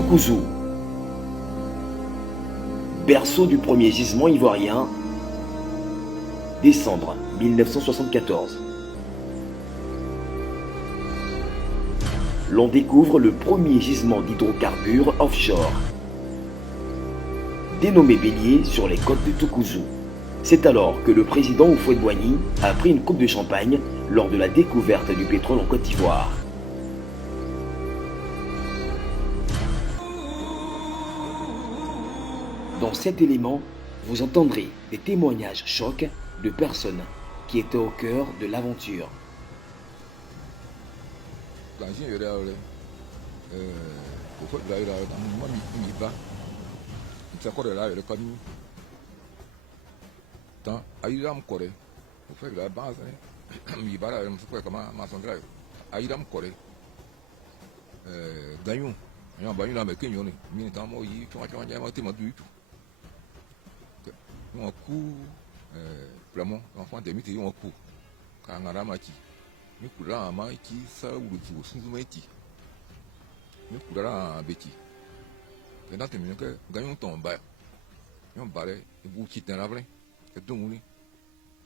Toukouzou, berceau du premier gisement ivoirien, décembre 1974. L'on découvre le premier gisement d'hydrocarbures offshore, dénommé Bélier sur les côtes de Toukouzou. C'est alors que le président Houphouët-Boigny a pris une coupe de champagne lors de la découverte du pétrole en Côte d'Ivoire. Dans cet élément, vous entendrez des témoignages chocs de personnes qui étaient au cœur de l'aventure. Vraiment, enfant de miti on coup. Quand on a ramati, nous coulons à maïti, ça ou le tout, sous maïti. Nous coulons à bêti. Et dans tes minutes, gagnons ton bas. On balai, et vous quittez la vraie. Et donc, oui,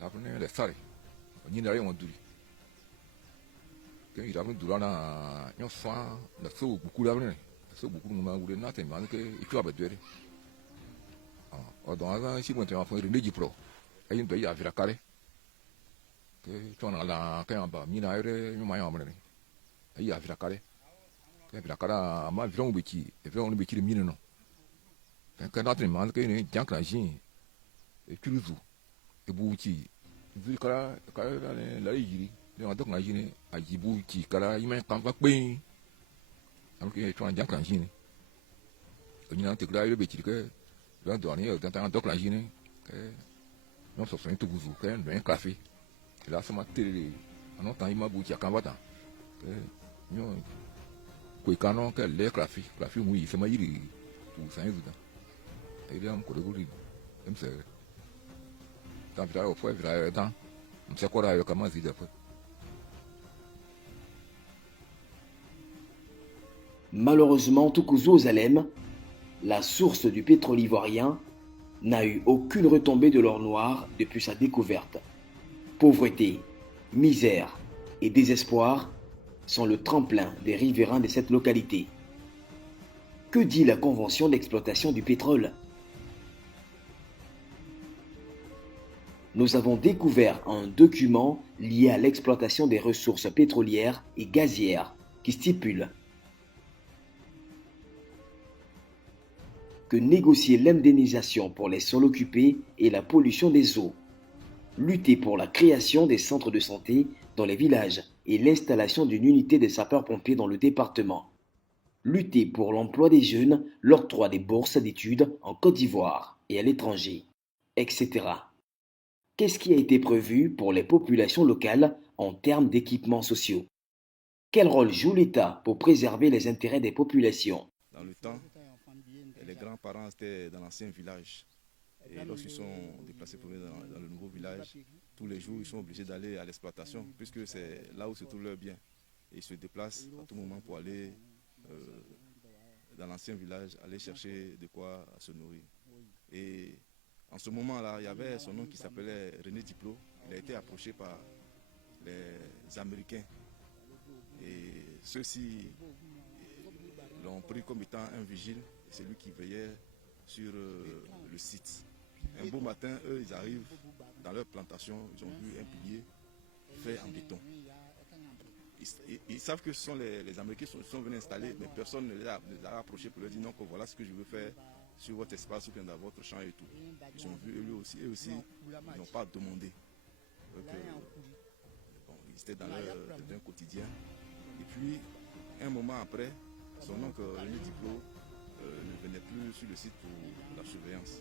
la vraie, les salles. On y a rien, on dit. Quand il a vu durant la. On fait la sauce beaucoup la vraie. La sauce beaucoup de monde, vous n'avez pas que il faut abattre. Dans un si bon temps, on fait une pro. Et une pays à Viracare. Que tu en as là, quand on va, mina ere, nous maillons amener. Et à Viracare. Que Viracare, ma viande béti, et viande béti de mine non. Quand on a demandé que nous tiens que la gine, et tu le joues, et bouti, vu que la yiri, nous avons donc la gine, à Djibouti, car il m'a quand va bien. Alors que tu en as tiens que la gine. Et nous avons intégré le béti que, l'an dernier, dans un donc la gine, que. Non, ça fait tout vous quand un café. Et là, ça m'a télé. En autant, il m'a bouti à Kambata. Non, quoi canon, que les café, café, oui, c'est ma yiri pour 5 ans. Et là, on peut le dire. Comme ça. Tant pis, au foie, il y a temps. On sait quoi, il y a comment dire. Malheureusement, Toukouzou aux Alem, la source du pétrole ivoirien, n'a eu aucune retombée de l'or noir depuis sa découverte. Pauvreté, misère et désespoir sont le tremplin des riverains de cette localité. Que dit la Convention d'exploitation du pétrole? Nous avons découvert un document lié à l'exploitation des ressources pétrolières et gazières qui stipule que négocier l'indemnisation pour les sols occupés et la pollution des eaux, lutter pour la création des centres de santé dans les villages et l'installation d'une unité de sapeurs-pompiers dans le département, lutter pour l'emploi des jeunes, l'octroi des bourses d'études en Côte d'Ivoire et à l'étranger, etc. Qu'est-ce qui a été prévu pour les populations locales en termes d'équipements sociaux? Quel rôle joue l'État pour préserver les intérêts des populations? Dans le temps, les grands-parents étaient dans l'ancien village. Et lorsqu'ils sont déplacés pour venir dans le nouveau village, tous les jours, ils sont obligés d'aller à l'exploitation, puisque c'est là où se trouve leur bien. Et ils se déplacent à tout moment pour aller dans l'ancien village, aller chercher de quoi se nourrir. Et en ce moment-là, il y avait son nom qui s'appelait René Diplo. Il a été approché par les Américains. Et ceux-ci l'ont pris comme étant un vigile. C'est lui qui veillait sur le site. Un beau matin, eux, ils arrivent dans leur plantation, ils ont vu un pilier fait en béton. Ils savent que ce sont les Américains qui sont venus installer, mais personne ne les a approchés pour leur dire non, que voilà ce que je veux faire sur votre espace ou bien dans votre champ et tout. Ils ont vu eux aussi, ils n'ont pas demandé. Ils étaient dans leur quotidien. Et puis, un moment après, son oncle René Diplo ne venait plus sur le site pour la surveillance.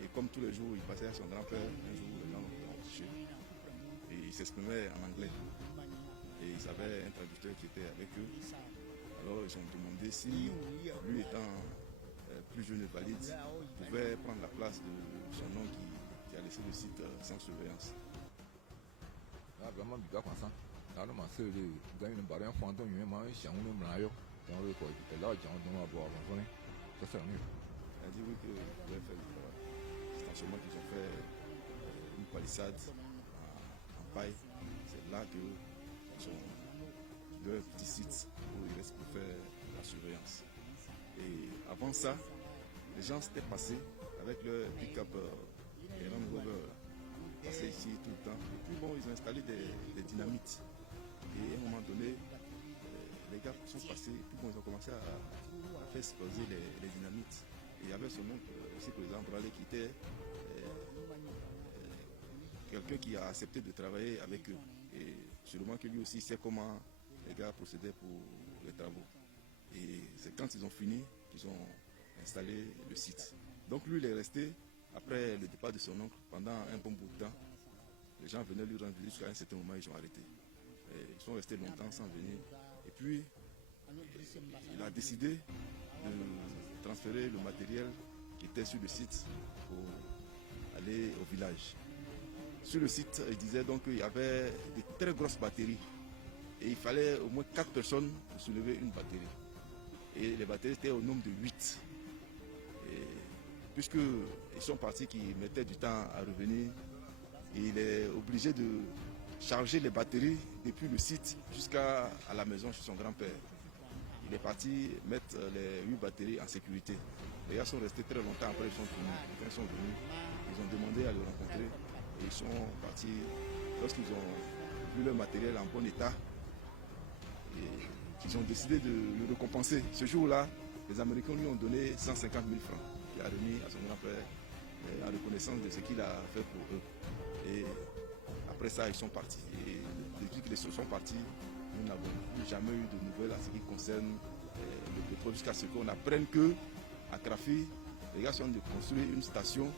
Et comme tous les jours, il passait à son grand-père, un jour, les gens l'ont touché. Et il s'exprimait en anglais. Et ils avaient un traducteur qui était avec eux. Alors ils ont demandé si, lui étant plus jeune et valide, pouvait prendre la place de son oncle qui a laissé le site sans surveillance. Vraiment, il y a un fantôme, il y a un fantôme, Dans le quoi, et là, j'ai un avoir un ça c'est un mieux. Elle a dit oui que vous pouvez faire du travail. C'est en ce moment qu'ils ont fait une palissade en paille. C'est là qu'ils ont leur petit site où ils restent pour faire la surveillance. Et avant ça, les gens s'étaient passés avec leur pick-up et Land Rover, passaient ici tout le temps. Et puis bon, ils ont installé des dynamites. Et à un moment donné, les gars sont passés, puis bon, ils ont commencé à faire exploser les dynamites. Et il y avait son oncle aussi, par exemple, qui était quelqu'un qui a accepté de travailler avec eux. Et sûrement que lui aussi sait comment les gars procédaient pour les travaux. Et c'est quand ils ont fini qu'ils ont installé le site. Donc lui, il est resté, après le départ de son oncle, pendant un bon bout de temps. Les gens venaient lui rendre visite jusqu'à un certain moment, ils ont arrêté. Et ils sont restés longtemps sans venir. Et puis, il a décidé de transférer le matériel qui était sur le site pour aller au village. Sur le site, il disait donc qu'il y avait de très grosses batteries. Et il fallait au moins 4 personnes pour soulever une batterie. Et les batteries étaient au nombre de 8. Puisqu'ils sont partis qui mettaient du temps à revenir, il est obligé de charger les batteries depuis le site jusqu'à la maison chez son grand-père. Il est parti mettre les 8 batteries en sécurité. Les gars sont restés très longtemps après, ils sont venus. Quand ils sont venus, ils ont demandé à le rencontrer et ils sont partis. Lorsqu'ils ont vu leur matériel en bon état, et ils ont décidé de le récompenser. Ce jour-là, les Américains lui ont donné 150 000 francs. Il a remis à son grand-père en reconnaissance de ce qu'il a fait pour eux. Et après ça, ils sont partis. Et depuis qu'ils sont partis, nous n'avons plus jamais eu de nouvelles en ce qui concerne le pétrole, jusqu'à ce qu'on apprenne que à Krafi, les gars sont en train de construire une station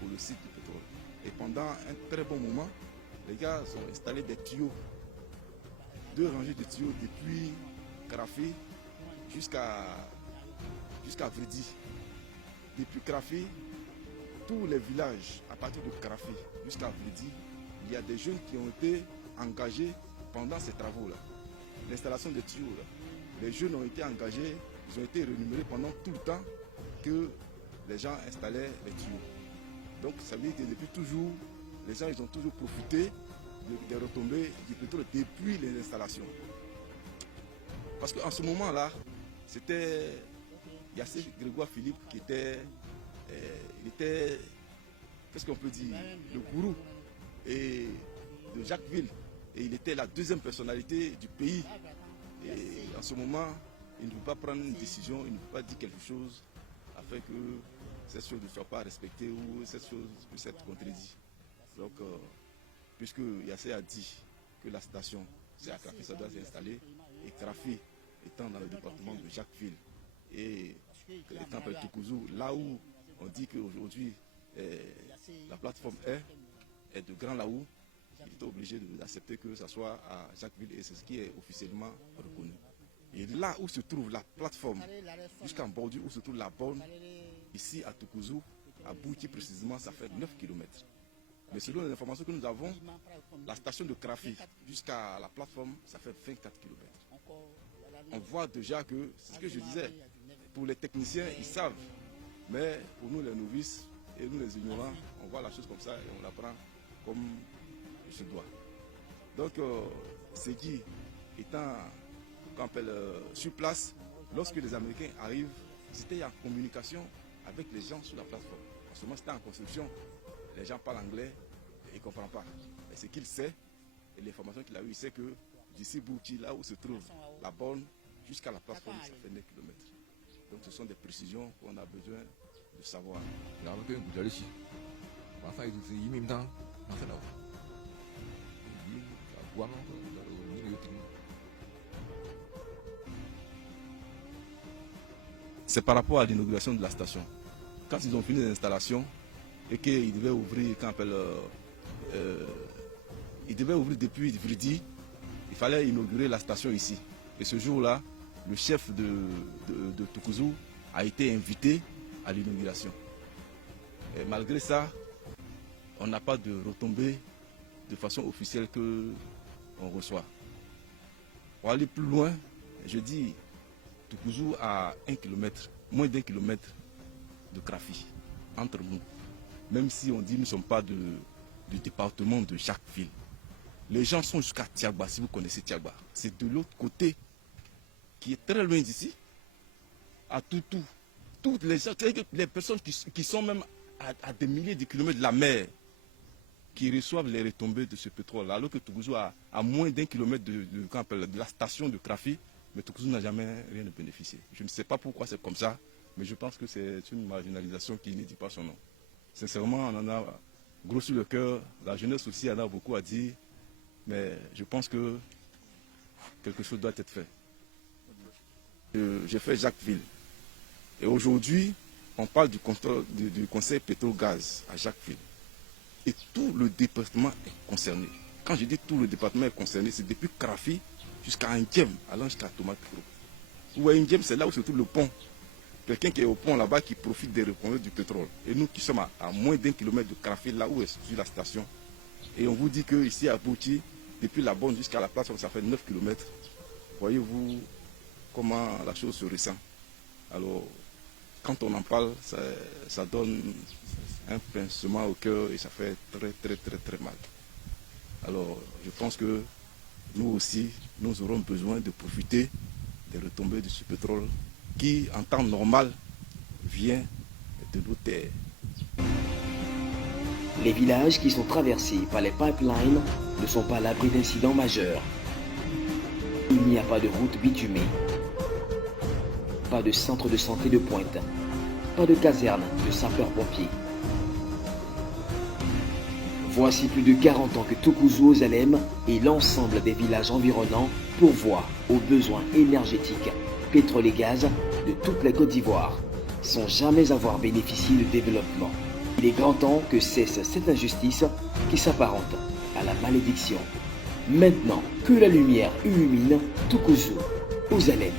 pour le site du pétrole. Et pendant un très bon moment, les gars ont installé des tuyaux, 2 rangées de tuyaux depuis Krafi jusqu'à Vridi. Depuis Krafi, tous les villages, à partir de Krafi jusqu'à Vridi, il y a des jeunes qui ont été engagés pendant ces travaux-là. L'installation des tuyaux, là. Les jeunes ont été engagés, ils ont été rémunérés pendant tout le temps que les gens installaient les tuyaux. Donc ça veut dire que depuis toujours, les gens ils ont toujours profité des retombées du pétrole depuis les installations. Parce qu'en ce moment-là, c'était Yassé Grégoire Philippe qui était, il était, qu'est-ce qu'on peut dire, le gourou et de Jacquesville. Et il était la 2e personnalité du pays. Et en ce moment, il ne peut pas prendre une décision, il ne peut pas dire quelque chose afin que cette chose ne soit pas respectée ou cette chose puisse être contredite. Donc, puisque Yassé a dit que la station, c'est à Krafi, ça doit s'installer, et Krafi étant dans le département de Jacquesville, et étant près de Toukouzou, là où on dit qu'aujourd'hui la plateforme est de Grand Laou, il est obligé d'accepter que ce soit à Jacquesville et c'est ce qui est officiellement reconnu. Et là où se trouve la plateforme, jusqu'en bordure où se trouve la borne, ici à Toukouzou, à Bouti précisément, ça fait 9 km. Mais selon les informations que nous avons, la station de Krafi jusqu'à la plateforme, ça fait 24 km. On voit déjà que, c'est ce que je disais, pour les techniciens, ils savent. Mais pour nous les novices et nous les ignorants, on voit la chose comme ça et on la prend comme il se doit. Donc, Segui étant sur place, lorsque les Américains arrivent, c'était en communication avec les gens sur la plateforme. En ce moment, c'était en construction. Les gens parlent anglais et ils ne comprennent pas. Et ce qu'il sait, et l'information qu'il a eue, il sait que d'ici Bouti, là où se trouve la borne, jusqu'à la plateforme, ça fait 9 km. Donc ce sont des précisions qu'on a besoin de savoir. C'est par rapport à l'inauguration de la station. Quand ils ont fini l'installation et qu'ils devaient ouvrir, ils devaient ouvrir depuis Vridi, il fallait inaugurer la station ici. Et ce jour-là, le chef de Toukouzou a été invité à l'inauguration. Et malgré ça, on n'a pas de retombées de façon officielle qu'on reçoit. Pour aller plus loin, je dis Toukouzou a 1 km, moins d'1 kilomètre de Krafi entre nous. Même si on dit que nous ne sommes pas du département de Jacquesville. Les gens sont jusqu'à Tiagba, si vous connaissez Tiagba. C'est de l'autre côté, qui est très loin d'ici, à Toutou. Toutes les personnes qui sont même à des milliers de kilomètres de la mer, qui reçoivent les retombées de ce pétrole, alors que Toukouzou a moins d'1 kilomètre de la station de Krafi, mais Toukouzou n'a jamais rien bénéficié. Je ne sais pas pourquoi c'est comme ça, mais je pense que c'est une marginalisation qui ne dit pas son nom. Sincèrement, on en a gros sur le cœur, la jeunesse aussi en a beaucoup à dire, mais je pense que quelque chose doit être fait. J'ai fait Jacquesville. Et aujourd'hui, on parle du conseil pétro-gaz à Jacquesville. Et tout le département est concerné. Quand je dis tout le département est concerné, c'est depuis Krafi jusqu'à Ndjem, allant jusqu'à Tomatoro. Où Ndjem, c'est là où se trouve le pont. Quelqu'un qui est au pont là-bas qui profite des retombées du pétrole. Et nous qui sommes à moins d'1 kilomètre de Krafi, là où est sur la station. Et on vous dit qu'ici à Bouti, depuis la Bonne jusqu'à la place, ça fait 9 km. Voyez-vous comment la chose se ressent. Alors, quand on en parle, ça donne un pincement au cœur et ça fait très mal. Alors, je pense que nous aussi, nous aurons besoin de profiter des retombées de ce pétrole qui, en temps normal, vient de nos terres. Les villages qui sont traversés par les pipelines ne sont pas à l'abri d'incidents majeurs. Il n'y a pas de route bitumée, pas de centre de santé de pointe, pas de caserne de sapeurs-pompiers. Voici plus de 40 ans que Toukouzou Ozalem et l'ensemble des villages environnants pourvoient aux besoins énergétiques, pétrole et gaz de toute la Côte d'Ivoire, sans jamais avoir bénéficié de développement. Il est grand temps que cesse cette injustice qui s'apparente à la malédiction. Maintenant que la lumière illumine Toukouzou Ozalem.